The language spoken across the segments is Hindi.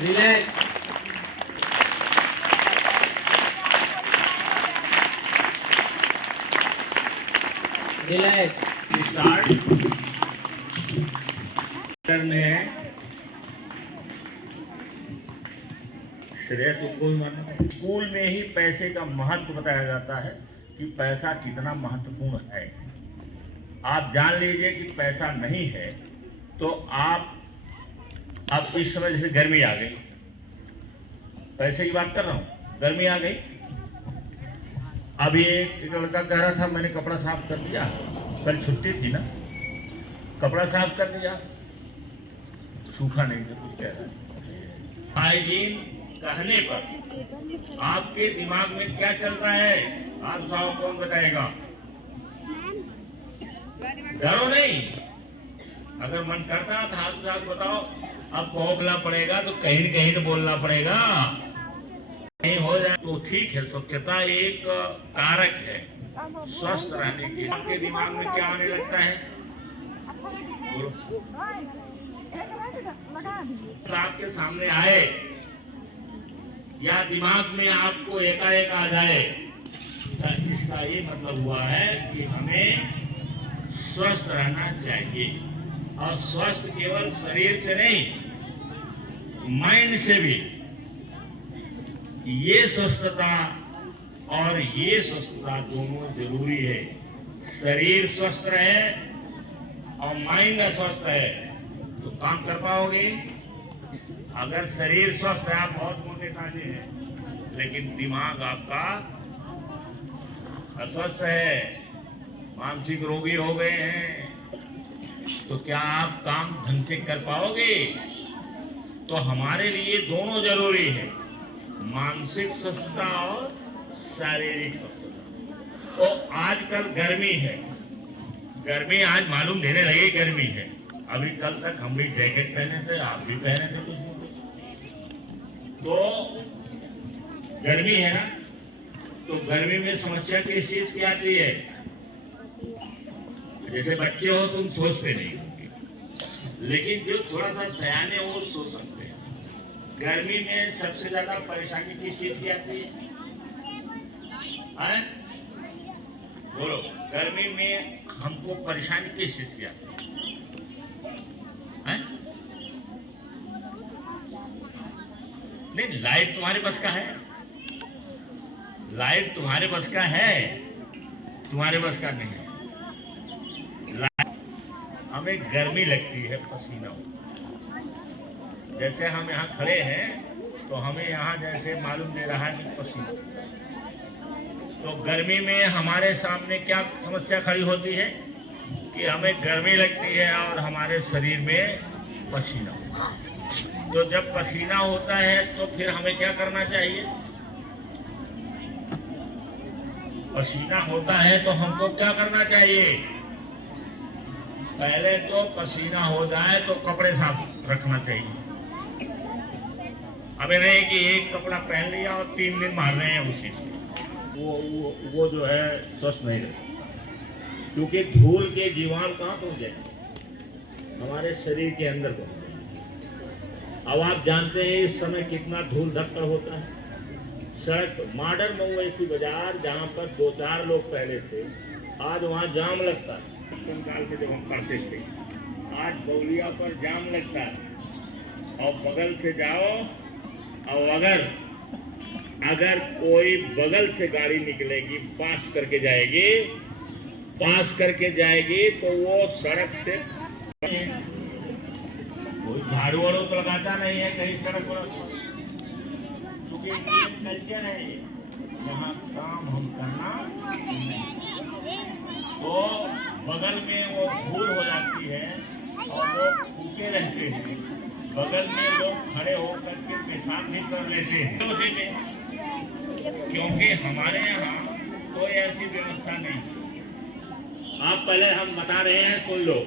रिलैक्स। रिलैक्स। स्टार्ट करने हैं। श्रेय तुमको ही मानना है। स्कूल में ही पैसे का महत्व बताया जाता है कि पैसा कितना महत्वपूर्ण है। आप जान लीजिए कि पैसा नहीं है तो आप अब इस समय जैसे गर्मी आ गई, पैसे की बात कर रहा हूँ, गर्मी आ गई। अभी एक लड़का कह रहा था मैंने कपड़ा साफ कर दिया, कल छुट्टी थी ना, कपड़ा साफ कर दिया, सूखा नहीं था, कुछ कह रहा है। हाइजीन कहने पर आपके दिमाग में क्या चल रहा है, आप बताओ, कौन बताएगा? डरो नहीं, अगर मन करता था आप बताओ। अब बोलना पड़ेगा तो कहीं न कहीं तो बोलना पड़ेगा, नहीं हो जाए तो ठीक है। स्वच्छता एक कारक है स्वस्थ रहने के। आपके दिमाग में क्या आने लगता है? आपके सामने आए या दिमाग में आपको एकाएक आ जाए तो इसका ये मतलब हुआ है कि हमें स्वस्थ रहना चाहिए। और स्वस्थ केवल शरीर से नहीं, माइंड से भी। ये स्वस्थता और ये स्वस्थता दोनों जरूरी है। शरीर स्वस्थ रहे और माइंड अस्वस्थ है तो काम कर पाओगे? अगर शरीर स्वस्थ है, आप बहुत मोटे ताजे हैं, लेकिन दिमाग आपका अस्वस्थ है, मानसिक रोगी हो गए हैं, तो क्या आप काम ढंग से कर पाओगे? तो हमारे लिए दोनों जरूरी है, मानसिक स्वस्थता और शारीरिक स्वस्थता। तो आजकल गर्मी है, गर्मी आज मालूम देने लगी गर्मी है। अभी कल तक हम भी जैकेट पहने थे, आप भी पहने थे कुछ न कुछ। तो गर्मी है ना, तो गर्मी में समस्या किस चीज की आती है? जैसे बच्चे हो तुम सोचते नहीं होंगे, लेकिन जो थोड़ा सा सयाने हो वो सोच सकते हैं। गर्मी में सबसे ज्यादा परेशानी किस चीज की आती है? बोलो, गर्मी में हमको परेशानी किस चीज की आती है? नहीं, लाइट तुम्हारे बस का है, लाइट तुम्हारे बस का है, तुम्हारे बस का नहीं है। हमें गर्मी लगती है, पसीना। जैसे हम यहाँ खड़े हैं तो हमें यहाँ जैसे मालूम दे रहा है कि पसीना। तो गर्मी में हमारे सामने क्या समस्या खड़ी होती है कि हमें गर्मी लगती है और हमारे शरीर में पसीना। तो जब पसीना होता है तो फिर हमें क्या करना चाहिए? पसीना होता है तो हमको क्या करना चाहिए? पहले तो पसीना हो जाए तो कपड़े साफ रखना चाहिए। अबे नहीं कि एक कपड़ा पहन लिया और 3 दिन मार रहे हैं उसी से, वो जो है स्वस्थ नहीं रह सकता, क्योंकि धूल के जीवाणु कहाँ पहुंच जाएंगे? हमारे शरीर के अंदर पहुंच। अब आप जानते हैं इस समय कितना धूल धक्का होता है। सड़क मॉडर्न मऊवैसी बाजार, जहाँ पर 2-4 लोग पहले थे, आज वहाँ जाम लगता है। काल में जब हम पढ़ते थे, आज बौलिया पर जाम लगता है। और बगल से जाओ और अगर कोई बगल से गाड़ी निकलेगी, पास करके जाएगी तो वो सड़क से कोई झाड़ू वाड़ू तो लगाता नहीं है कहीं सड़क पर, क्योंकि कल्चर है यहाँ काम हम करना नहीं। तो बगल में वो धूल हो जाती है और लोग भूखे रहते हैं, बगल में लोग खड़े होकर के पेशाब भी कर लेते हैं उसी में, क्योंकि हमारे यहाँ कोई ऐसी व्यवस्था नहीं। आप पहले हम बता रहे हैं, सुन लो।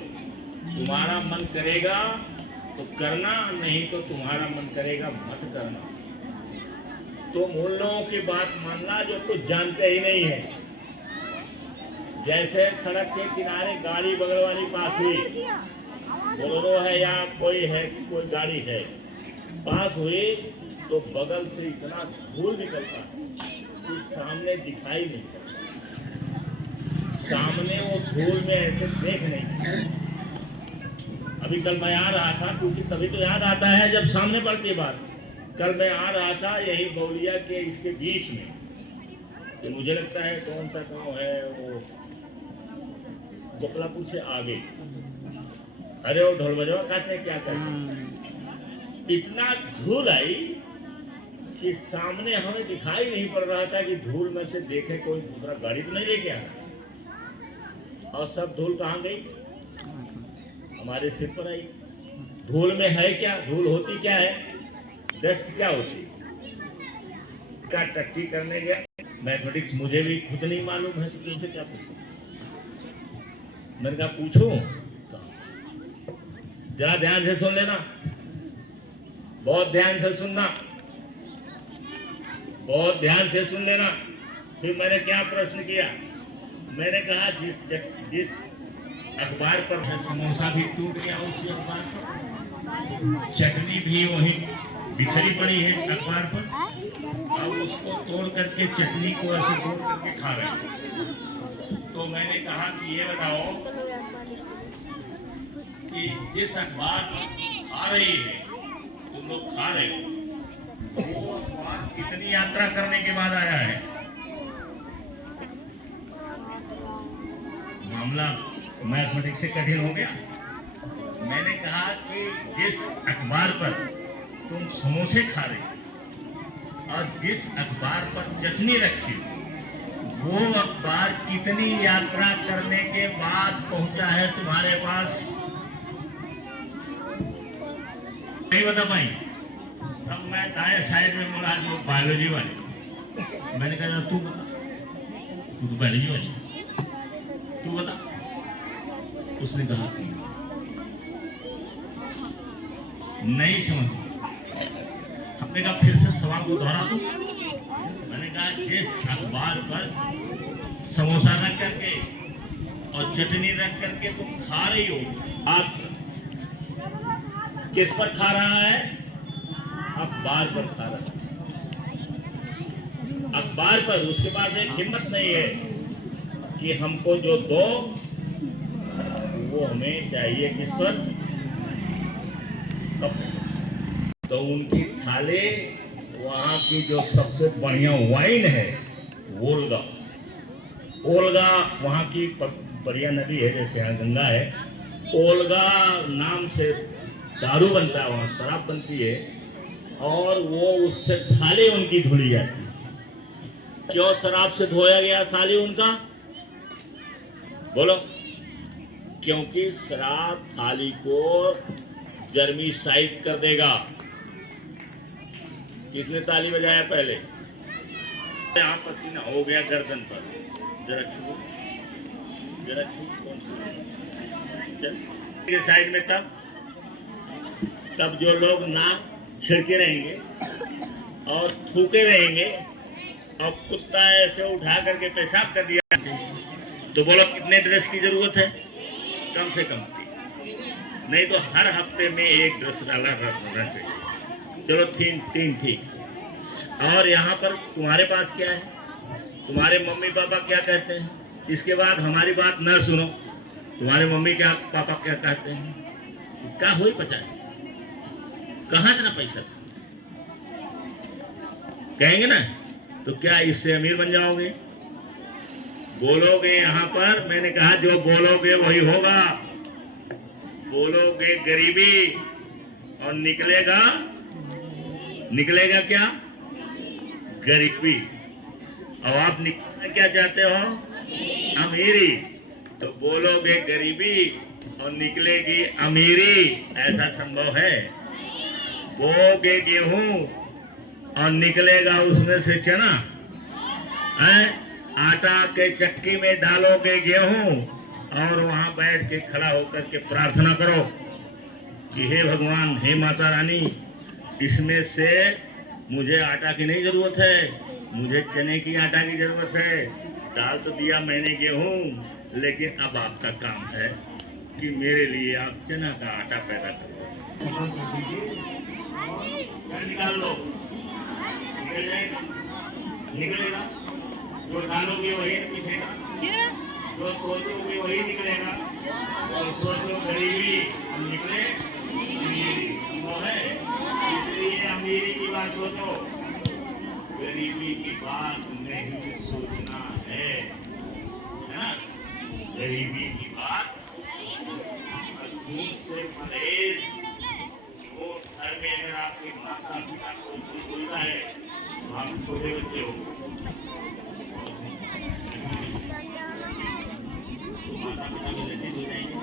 तुम्हारा मन करेगा तो करना, नहीं तो तुम्हारा मन करेगा मत करना। तो उन लोगों की बात मानना जो कुछ जानते ही नहीं है। जैसे सड़क के किनारे गाड़ी बगल वाली पास हुई, बोलेरो है या कोई है, कोई गाड़ी है, पास हुए तो बगल से इतना धूल निकलता कि सामने दिखाई नहीं पड़ता, सामने वो धूल में ऐसे देख नहीं। अभी कल मैं आ रहा था, क्योंकि तभी तो याद आता है जब सामने पड़ती है बात। कल मैं आ रहा था यही बौलिया के इसके बीच में, तो मुझे लगता है कौन सा गाँव है वो, गोपलापुर से आगे, अरे वो ढोल बजवा कहते हैं क्या कहते हैं, इतना धूल आई कि सामने हमें दिखाई नहीं पड़ रहा था कि धूल में से देखे कोई दूसरा गाड़ी तो नहीं लेके आ रहा, और सब धूल कहाँ गई, हमारे सिर पर आई। धूल में है क्या, धूल होती क्या है, डस्ट क्या होती का टट्टी करने गया। मैथमेटिक्स मुझे भी खुद नहीं मालूम है, तो तुमसे क्या पूछूं। मैंने कहा पूछूं, जरा ध्यान से सुन लेना, बहुत ध्यान से सुनना, बहुत ध्यान से सुन लेना। फिर मैंने क्या प्रश्न किया, मैंने कहा जिस अखबार पर समोसा भी टूट गया उसी अखबार पर, चटनी भी वही बिखरी पड़ी है अखबार पर, अब उसको तोड़ करके चटनी को ऐसे तोड़ करके खा रहे हैं। तो मैंने कहा कि ये बताओ कि जिस अखबार खा रही है, तुम लोग खा रहे हो, वो अखबार कितनी यात्रा करने के बाद आया है। मामला मैथमेटिक्स से कठिन हो गया। मैंने कहा कि जिस अखबार पर तुम समोसे खा रहे हो और जिस अखबार पर चटनी रखी, वो अखबार कितनी यात्रा करने के बाद पहुंचा है तुम्हारे पास, नहीं बता पाई। तब मैं दाएं साइड में बोला जो बायोलॉजी वाले, मैंने कहा तू बता, तू तो बायोलॉजी वाली, तू बता। उसने कहा नहीं समझ। हमने कहा फिर से सवाल को दोहरा दो। मैंने कहा जिस अखबार पर समोसा रख करके और चटनी रख करके तुम खा रही हो, आप किस पर खा रहा है, अखबार पर खा रहा है, अखबार पर। उसके बाद एक हिम्मत नहीं है कि हमको जो दो वो हमें चाहिए किस पर, तो उनकी थाले वहां की जो सबसे बढ़िया वाइन है ओल्गा, ओल्गा वहां की बढ़िया नदी है, जैसे यहाँ गंगा है, ओल्गा नाम से दारू बनता है, वहां शराब बनती है, और वो उससे थाली उनकी धुली जाती है। क्यों शराब से धोया गया थाली उनका, बोलो। क्योंकि शराब थाली को जर्मीसाइड कर देगा। किसने ताली बजाया पहले, यहाँ पसीना हो गया गर्दन पर, जरा छू, जरा छू, कौन सी साइड में, तब जो लोग नाक छिड़के रहेंगे और थूके रहेंगे और कुत्ता ऐसे उठा करके पेशाब कर दिया, तो बोलो कितने ड्रेस की जरूरत है, कम से कम, नहीं तो हर हफ्ते में एक ड्रेस डाला रहना चाहिए। चलो तीन ठीक। और यहाँ पर तुम्हारे पास क्या है, तुम्हारे मम्मी पापा क्या कहते हैं, इसके बाद हमारी बात न सुनो, तुम्हारे मम्मी क्या पापा क्या कहते हैं, क्या हुई 50, कहाँ इतना पैसा कहेंगे ना, तो क्या इससे अमीर बन जाओगे, बोलोगे यहाँ पर। मैंने कहा जो बोलोगे वही होगा, बोलोगे गरीबी और निकलेगा क्या, गरीबी। और आप निकलना क्या चाहते हो, अमीरी, तो बोलोगे गरीबी और निकलेगी अमीरी, ऐसा संभव है। बोओगे गेहूं और निकलेगा उसमें से चना, है? आटा के चक्की में डालोगे गेहूं और वहां बैठ के खड़ा होकर के प्रार्थना करो कि हे भगवान, हे माता रानी, इसमें से मुझे आटा की नहीं जरूरत है, मुझे चने की आटा की जरूरत है। डाल तो दिया मैंने गेहूं, लेकिन अब आपका काम है कि मेरे लिए आप चना का आटा पैदा करो। घर निकाल लो, निकल जाएगा, निकलेगा। जो डालोगे वही पिसेगा, जो सोचोगे वही निकलेगा। तो सोचो गरीबी, हम निकले अमीरी, वो है। इसलिए अमीरी की बात सोचो, गरीबी की बात नहीं सोचना है ना। गरीबी की बात, झूठ से परहेज। वो घर में अगर आपके माता पिता को झूठ बोलता है तो आप छोटे बच्चे हो, माता पिता को लज्जित हो जाएंगे।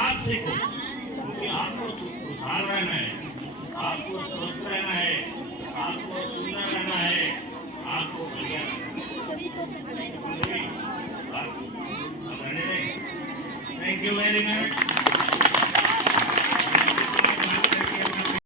आप सीखो, क्योंकि आपको खुशहाल रहना है, आपको स्वस्थ रहना है, आपको सुंदर रहना है, आपको बढ़िया रहना है। Thank you very much.